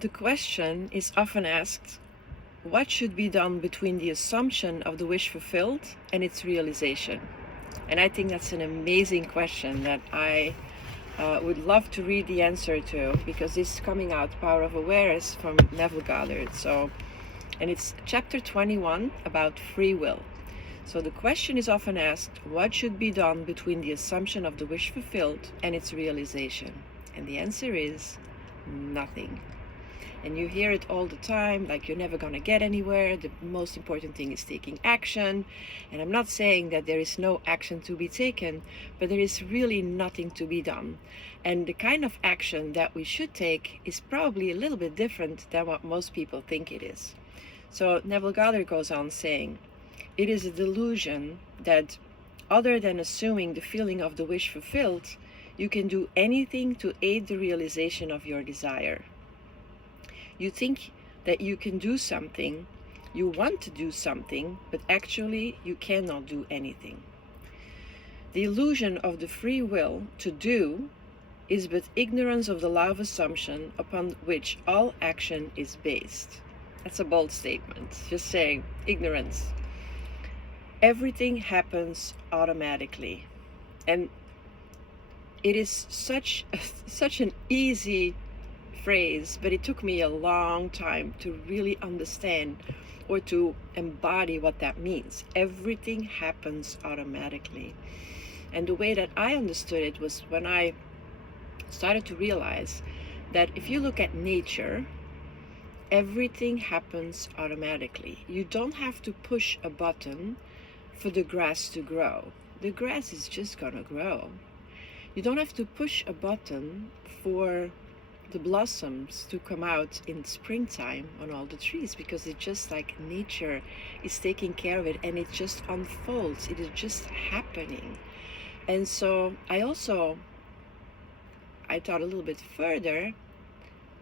The question is often asked, what should be done between the assumption of the wish fulfilled and its realization? And I think that's an amazing question that I would love to read the answer to, because this is coming out, Power of Awareness, from Neville Goddard. And it's chapter 21 about free will. So the question is often asked, what should be done between the assumption of the wish fulfilled and its realization? And the answer is nothing. And you hear it all the time, like you're never gonna get anywhere. The most important thing is taking action. And I'm not saying that there is no action to be taken, but there is really nothing to be done. And the kind of action that we should take is probably a little bit different than what most people think it is. So Neville Goddard goes on saying, it is a delusion that other than assuming the feeling of the wish fulfilled, you can do anything to aid the realization of your desire. You think that you can do something, you want to do something, but actually you cannot do anything. The illusion of the free will to do is but ignorance of the law of assumption upon which all action is based. That's a bold statement, just saying ignorance. Everything happens automatically. And it is such an easy phrase, but it took me a long time to really understand or to embody what that means. Everything happens automatically. And the way that I understood it was when I started to realize that if you look at nature, everything happens automatically. You don't have to push a button for the grass to grow. The grass is just gonna grow. You don't have to push a button for the blossoms to come out in springtime on all the trees, because it's just like nature is taking care of it and it just unfolds. It is just happening. And so I thought a little bit further,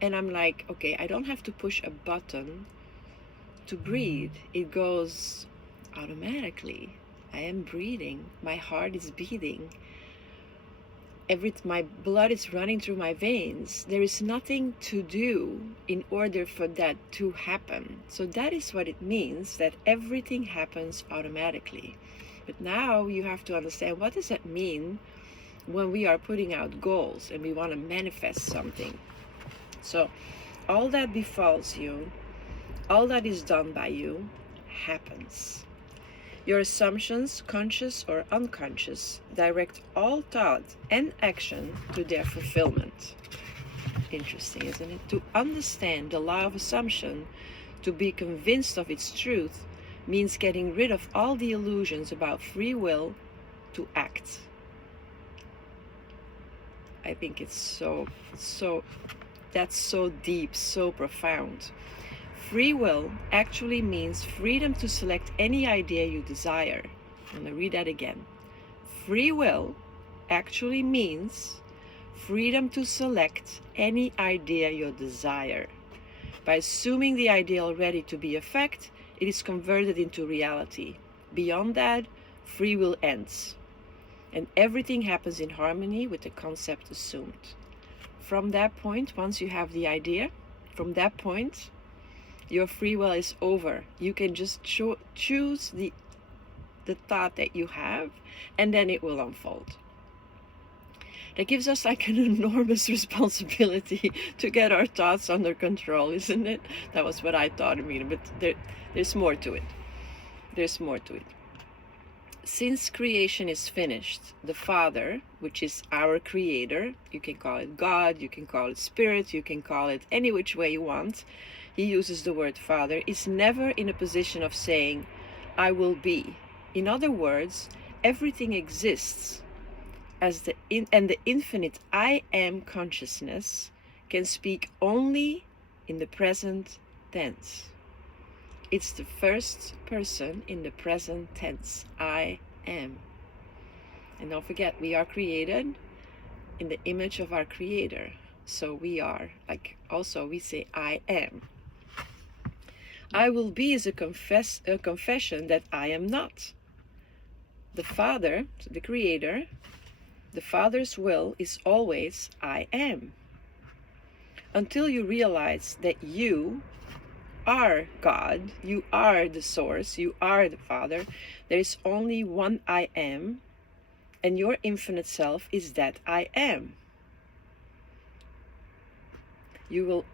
and I'm like, okay, I don't have to push a button to breathe. It goes automatically. I am breathing. My heart is beating. My blood is running through my veins. There is nothing to do in order for that to happen. So that is what it means, that everything happens automatically. But now you have to understand, what does that mean when we are putting out goals and we want to manifest something? So all that befalls you, all that is done by you, happens. Your assumptions, conscious or unconscious, direct all thought and action to their fulfillment. Interesting, isn't it? To understand the law of assumption, to be convinced of its truth, means getting rid of all the illusions about free will to act. I think it's that's so deep, so profound. Free will actually means freedom to select any idea you desire. I'm going to read that again. Free will actually means freedom to select any idea you desire. By assuming the idea already to be a fact, it is converted into reality. Beyond that, free will ends. And everything happens in harmony with the concept assumed. From that point, once you have the idea, from that point, your free will is over. You can just choose the thought that you have, and then it will unfold. That gives us like an enormous responsibility to get our thoughts under control, isn't it? That was what I thought, but there's more to it. There's more to it. Since creation is finished, the Father, which is our creator, you can call it God, you can call it Spirit, you can call it any which way you want, he uses the word Father, is never in a position of saying, I will be. In other words, everything exists and the infinite I am consciousness can speak only in the present tense. It's the first person in the present tense, I am. And don't forget, we are created in the image of our Creator. So we are, we say, I am. I will be is a confession that I am not. The Father, the Creator, the Father's will is always I am. until you realize that you are God, you are the source, you are the Father. There is only one I am, and your infinite self is that I am. Your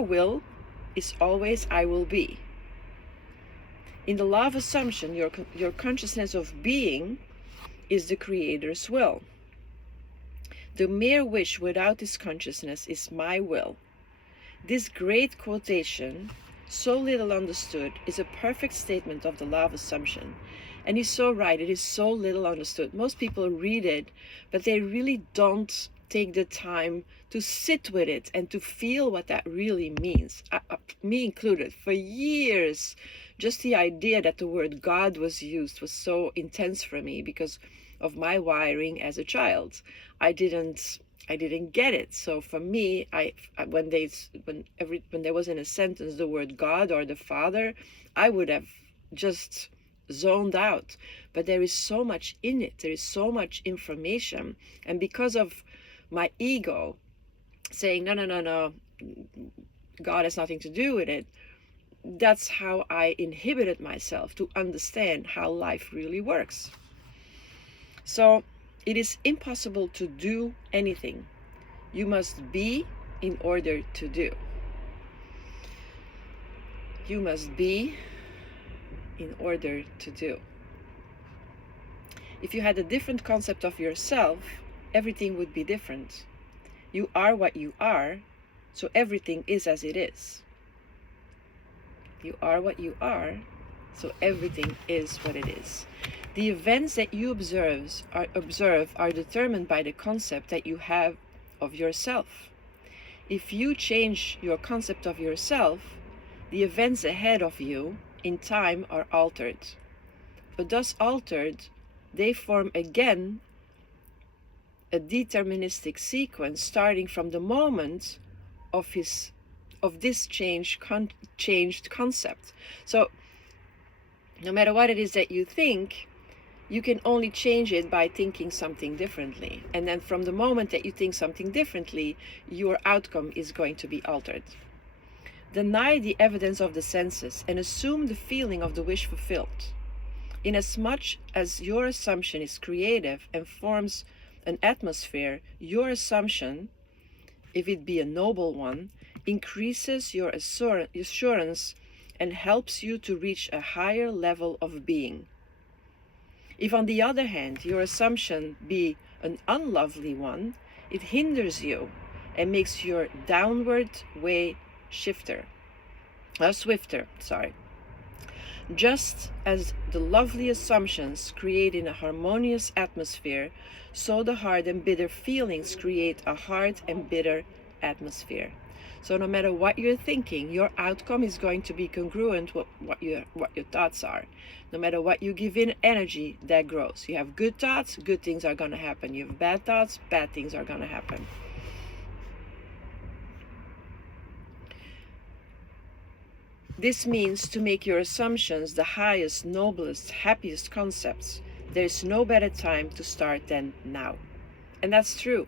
will is always I will be. In the law of assumption, your consciousness of being is the Creator's will. The mere wish without this consciousness is my will. This great quotation, so little understood, is a perfect statement of the law of assumption. And he's so right, it is so little understood. Most people read it, but they really don't take the time to sit with it and to feel what that really means. Me included, for years, just the idea that the word God was used was so intense for me because of my wiring as a child. I didn't get it. So for me, when there was in a sentence the word God or the Father, I would have just zoned out. But there is so much in it. There is so much information, and because of my ego saying no, God has nothing to do with it, that's how I inhibited myself to understand how life really works. So it is impossible to do anything. You must be in order to do. You must be in order to do. If you had a different concept of yourself, everything would be different. You are what you are, so everything is as it is. You are what you are, so everything is what it is. The events that you observe are determined by the concept that you have of yourself. If you change your concept of yourself, the events ahead of you in time are altered. But thus altered, they form again a deterministic sequence starting from the moment of this changed concept. So no matter what it is that you think, you can only change it by thinking something differently. And then from the moment that you think something differently, your outcome is going to be altered. Deny the evidence of the senses and assume the feeling of the wish fulfilled. Inasmuch as your assumption is creative and forms an atmosphere, your assumption, if it be a noble one, increases your assurance and helps you to reach a higher level of being. If, on the other hand, your assumption be an unlovely one, it hinders you and makes your downward way swifter. Just as the lovely assumptions create in a harmonious atmosphere, so the hard and bitter feelings create a hard and bitter atmosphere. So no matter what you're thinking, your outcome is going to be congruent with what your thoughts are. No matter what you give in energy, that grows. You have good thoughts, good things are going to happen. You have bad thoughts, bad things are going to happen. This means to make your assumptions the highest, noblest, happiest concepts. There is no better time to start than now. And that's true.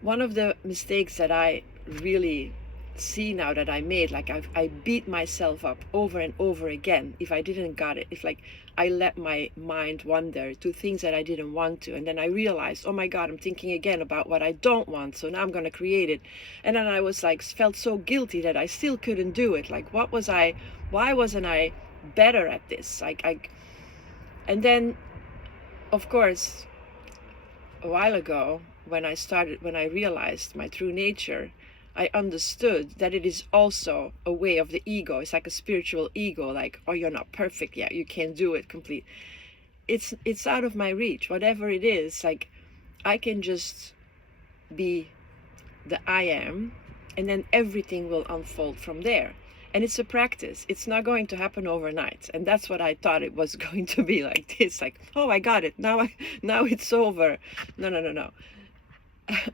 One of the mistakes that I really see now that I made, like I beat myself up over and over again if I didn't got it. If like I let my mind wander to things that I didn't want to, and then I realized, oh my God, I'm thinking again about what I don't want, so now I'm going to create it. And then I was like, felt so guilty that I still couldn't do it. Like, why wasn't I better at this? And then, of course, a while ago, when I realized my true nature, I understood that it is also a way of the ego. It's like a spiritual ego, like, oh, you're not perfect yet, you can't do it complete. It's out of my reach. Whatever it is, like, I can just be the I am, and then everything will unfold from there. And it's a practice. It's not going to happen overnight. And that's what I thought it was going to be, like this, like, oh, I got it. Now it's over. No.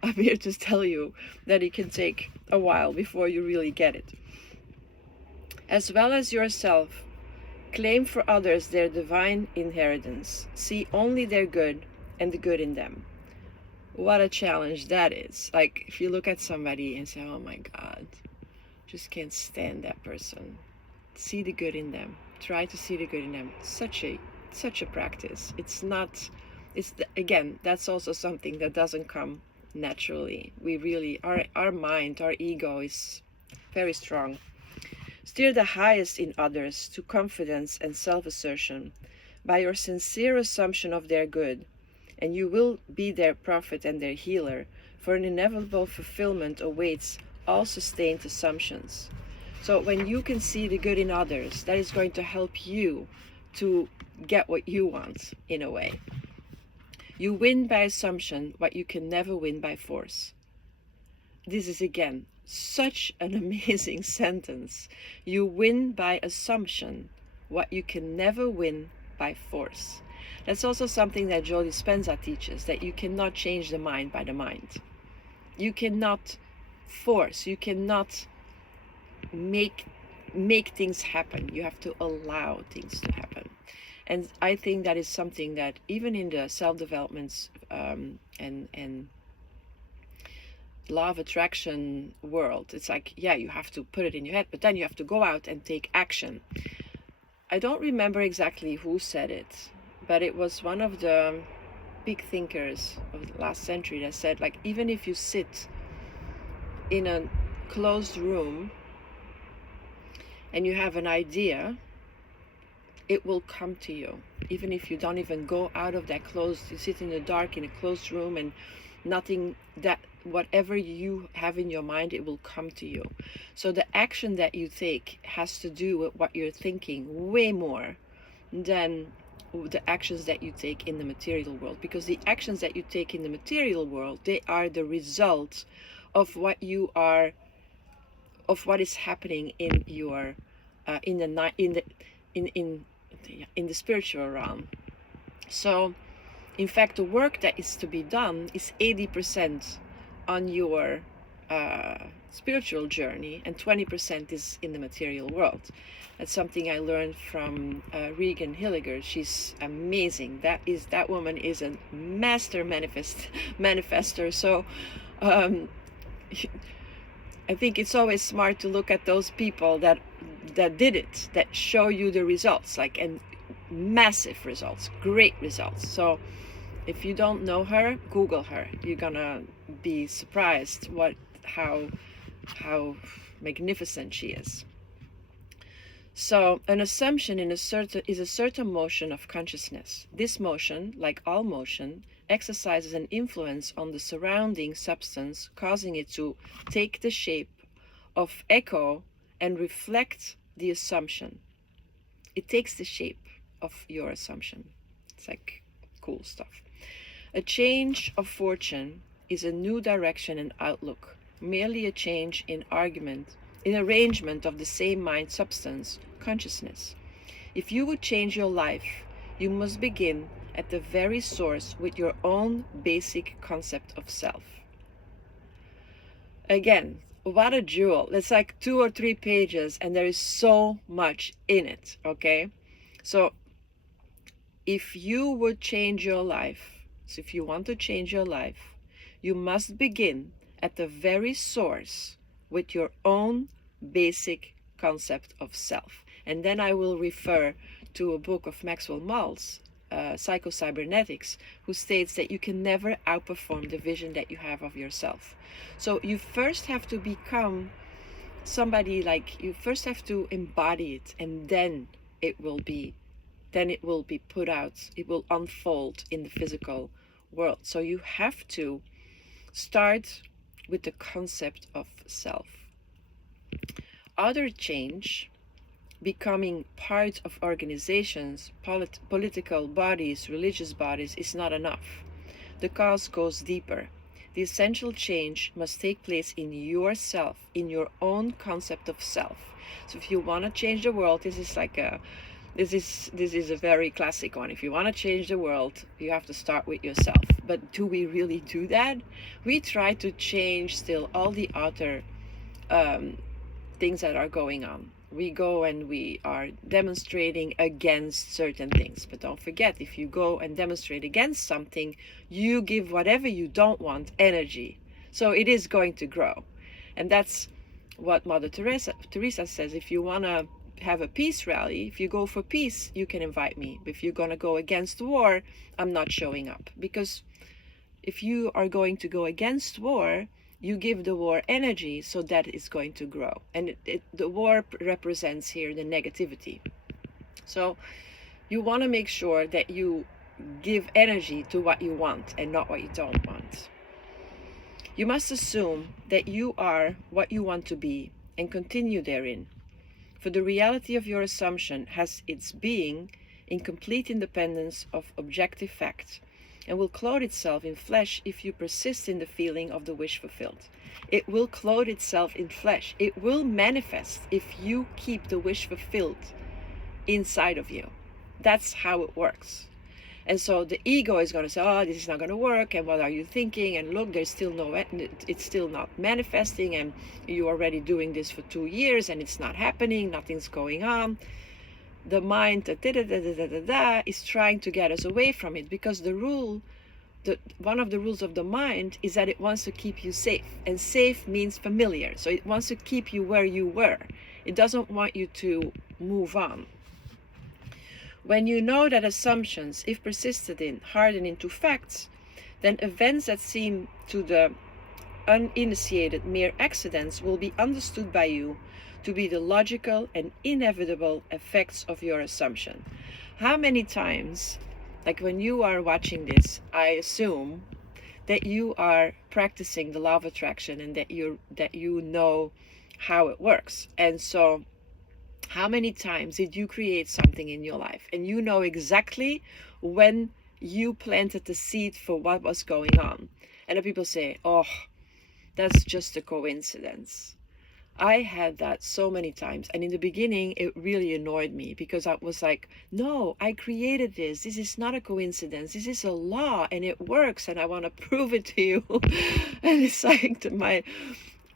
I'm here to tell you that it can take a while before you really get it. As well as yourself, claim for others their divine inheritance. See only their good and the good in them. What a challenge that is. Like, if you look at somebody and say, oh my God, just can't stand that person. See the good in them. Try to see the good in them. Such a practice. It's not, again, that's also something that doesn't come naturally. We really, our mind, our ego is very strong. Steer the highest in others to confidence and self-assertion by your sincere assumption of their good, and you will be their prophet and their healer, for an inevitable fulfillment awaits all sustained assumptions. So when you can see the good in others, that is going to help you to get what you want, in a way. You win by assumption what you can never win by force. This is, again, such an amazing sentence. You win by assumption what you can never win by force. That's also something that Joe Dispenza teaches, that you cannot change the mind by the mind. You cannot force, you cannot make things happen. You have to allow things to happen. And I think that is something that even in the self-development and law of attraction world, it's like, yeah, you have to put it in your head, but then you have to go out and take action. I don't remember exactly who said it, but it was one of the big thinkers of the last century that said, like, even if you sit in a closed room and you have an idea, it will come to you. Even if you don't even go out of that closed, you sit in the dark in a closed room and nothing, that whatever you have in your mind, it will come to you. So the action that you take has to do with what you're thinking way more than the actions that you take in the material world, because the actions that you take in the material world, they are the result of what you are, of what is happening in your in the spiritual realm. So in fact, the work that is to be done is 80% on your spiritual journey, and 20% is in the material world. That's something I learned from Regan Hilliger. She's amazing. That woman is a master manifester. So I think it's always smart to look at those people that did it, that show you the results, like, and massive results, great results. So if you don't know her, Google her. You're gonna be surprised how magnificent she is. So an assumption is a certain motion of consciousness. This motion, like all motion, exercises an influence on the surrounding substance, causing it to take the shape of echo and reflect the assumption. It takes the shape of your assumption. It's like cool stuff. A change of fortune is a new direction and outlook, merely a change in arrangement of the same mind substance, consciousness. If you would change your life, you must begin at the very source with your own basic concept of self. Again, what a jewel. It's like 2 or 3 pages and there is so much in it, okay? So if you would change your life, so if you want to change your life, you must begin at the very source with your own basic concept of self. And then I will refer to a book of Maxwell Maltz, Psycho-Cybernetics, who states that you can never outperform the vision that you have of yourself. So you first have to become somebody, like, you first have to embody it, and then it will be put out, it will unfold in the physical world. So you have to start with the concept of self. Other change, becoming part of organizations, political bodies, religious bodies, is not enough. The cause goes deeper. The essential change must take place in yourself, in your own concept of self. So if you want to change the world, this is a very classic one. If you want to change the world, you have to start with yourself. But do we really do that? We try to change still all the other things that are going on. we go and we are demonstrating against certain things. But don't forget, if you go and demonstrate against something, you give whatever you don't want energy. So it is going to grow. And that's what Mother Teresa says. If you want to have a peace rally, if you go for peace, you can invite me. But if you're going to go against war, I'm not showing up. Because if you are going to go against war, you give the war energy, so that is going to grow. And the war represents here the negativity. So you want to make sure that you give energy to what you want and not what you don't want. You must assume that you are what you want to be and continue therein. For the reality of your assumption has its being in complete independence of objective fact, and will clothe itself in flesh if you persist in the feeling of the wish fulfilled. It will clothe itself in flesh. It will manifest if you keep the wish fulfilled inside of you. That's how it works. And so the ego is going to say, oh, this is not going to work, and what are you thinking? And look, there's still it's still not manifesting, and you're already doing this for 2 years and it's not happening, nothing's going on. The mind is trying to get us away from it, because one of the rules of the mind is that it wants to keep you safe, and safe means familiar. So it wants to keep you where you were. It doesn't want you to move on. When you know that assumptions, if persisted in, harden into facts, then events that seem to the uninitiated mere accidents will be understood by you to be the logical and inevitable effects of your assumption. How many times, like when you are watching this, I assume that you are practicing the law of attraction and that you know how it works. And so how many times did you create something in your life and you know exactly when you planted the seed for what was going on? And the people say, oh, that's just a coincidence. I had that so many times, and in the beginning it really annoyed me, because I was like, no, I created this. This is not a coincidence. This is a law and it works, and I want to prove it to you. And it's like my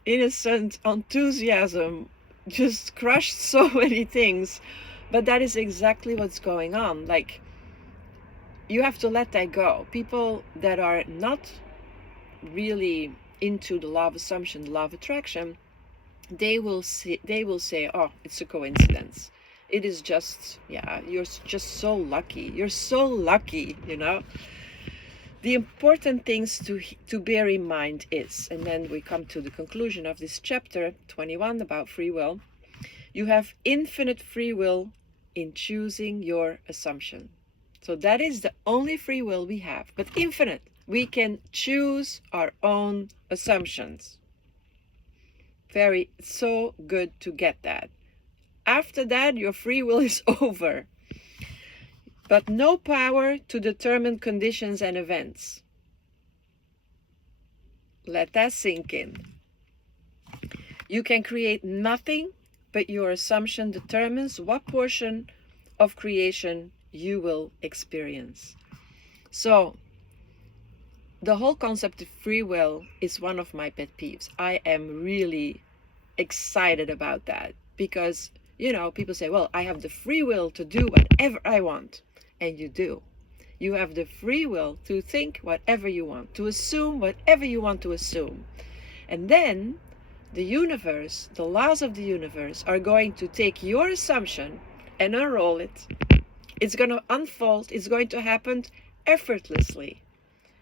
innocent enthusiasm just crushed so many things. But that is exactly what's going on. Like, you have to let that go. People that are not really into the law of assumption, the law of attraction, they will say, oh, it's a coincidence. It is just, yeah, you're just so lucky. You're so lucky, you know. The important things to bear in mind is, and then we come to the conclusion of this chapter 21 about free will. You have infinite free will in choosing your assumption. So that is the only free will we have, but infinite. We can choose our own assumptions. So good to get that. After that, your free will is over. But no power to determine conditions and events. Let that sink in. You can create nothing, but your assumption determines what portion of creation you will experience. So, the whole concept of free will is one of my pet peeves. I am really excited about that, because, you know, people say, well, I have the free will to do whatever I want. And you do. You have the free will to think whatever you want, to assume whatever you want to assume. And then the universe, the laws of the universe, are going to take your assumption and unroll it. It's going to unfold. It's going to happen effortlessly.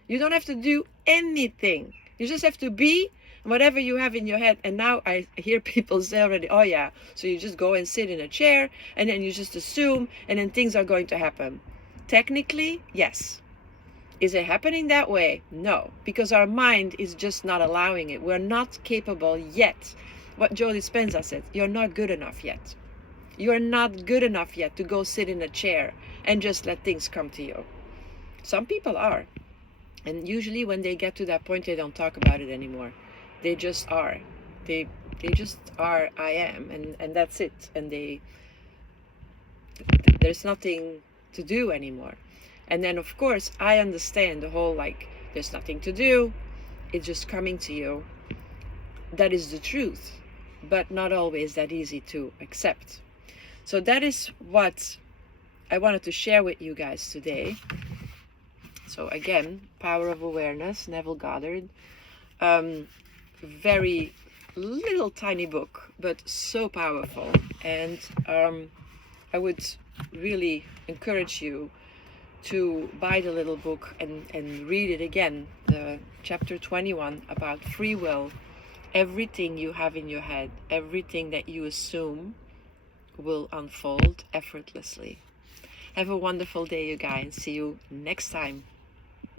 You don't have to do anything. You just have to be whatever you have in your head. And now I hear people say already, oh yeah, so you just go and sit in a chair and then you just assume and then things are going to happen. Technically, yes. Is it happening that way? No, because our mind is just not allowing it. We're not capable yet. What Joe Dispenza said, you're not good enough yet. You're not good enough yet to go sit in a chair and just let things come to you. Some people are. And usually when they get to that point, they don't talk about it anymore. They just are. They just are, I am, and that's it. And there's nothing to do anymore. And then of course I understand the whole, like, there's nothing to do, it's just coming to you. That is the truth. but not always that easy to accept. So that is what I wanted to share with you guys today. So again, Power of Awareness, Neville Goddard. Very little tiny book, but so powerful. And I would really encourage you to buy the little book and read it again. The chapter 21 about free will. Everything you have in your head, everything that you assume will unfold effortlessly. Have a wonderful day, you guys. See you next time.